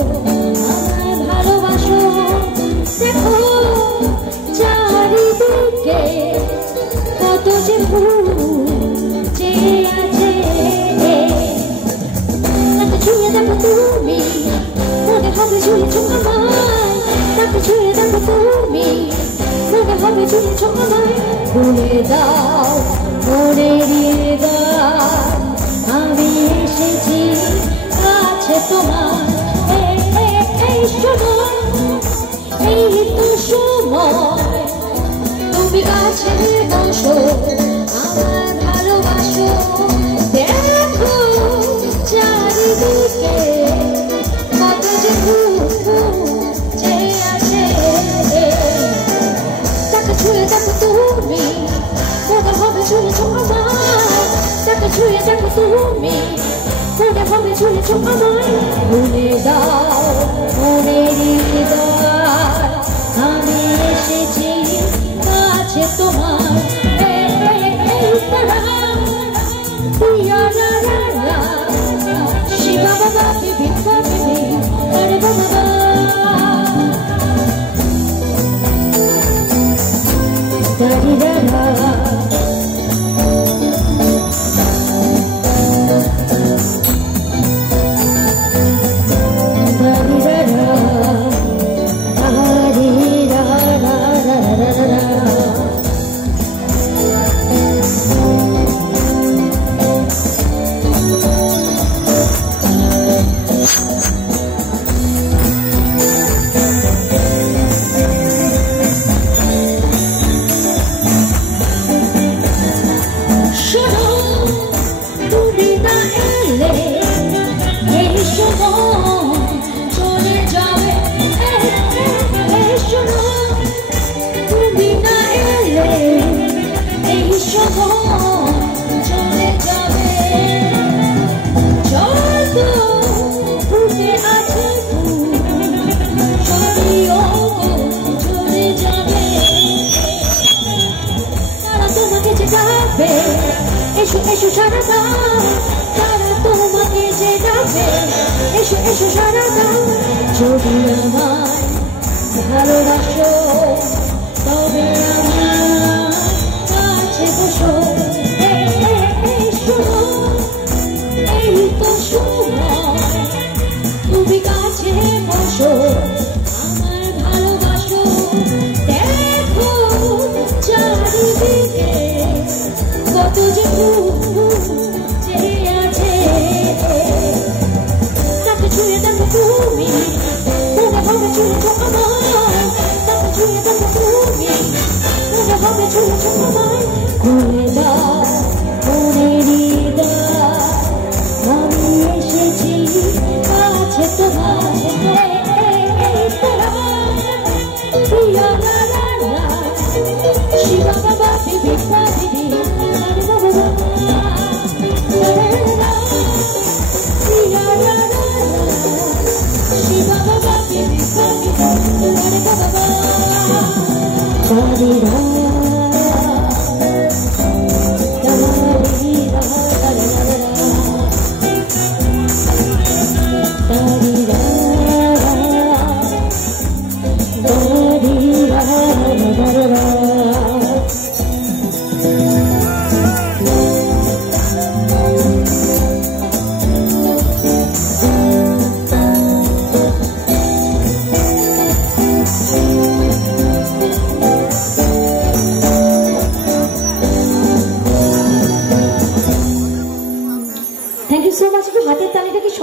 আমায় ভালোবাসো দেখো চারিদিকে কত যে ফুল চেয়ে আছে তাকে ছুঁয়ে দেখো তুমি মনে হবে ছুঁয়েছো আমায় তাকে ছুঁয়ে দেখো তুমি মনে হবে ছুঁয়েছো আমায় ভুলে দাও মনে দিয়ে দাও আমি এসেছি কাছে তোমার এই সময় এই তো সময় তুমি কাছে বসো আমায় ভালোবাসো দেখো চারিদিকে কত যে চেয়ে আছে তাকে ছুঁয়ে দেখো তুমি মনে হবে ছুঁয়েছো আমায় তাকে ছুঁয়ে দেখো তুমি মনে হবে ছুঁয়েছো আমায় ভুলে দাও মনে দিয়ে দাও আমি এসেছি কাছে তোমার এই তারা পিয়া রা রা রা শিবা বাবা বিবি বিবি আরে বাবা দাদি দাদা এসো এসো সারা দাও তারা তোমাকে যে ডাকে এসো এসো সারা দাও যদি আমায় ভালোবাসো তবে আমার কাছে বসো এই তো সময় তুমি কাছে বসো আমায় ভালোবাসো দেখো চারিদিকে কত যে চেয়ে আছে তাকে ছুঁয়ে দেখো তুমি মনে হবে ছুঁয়েছো আমায় তাকে ছুঁয়ে দেখো তুমি মনে হবে ছুঁয়েছো আমায়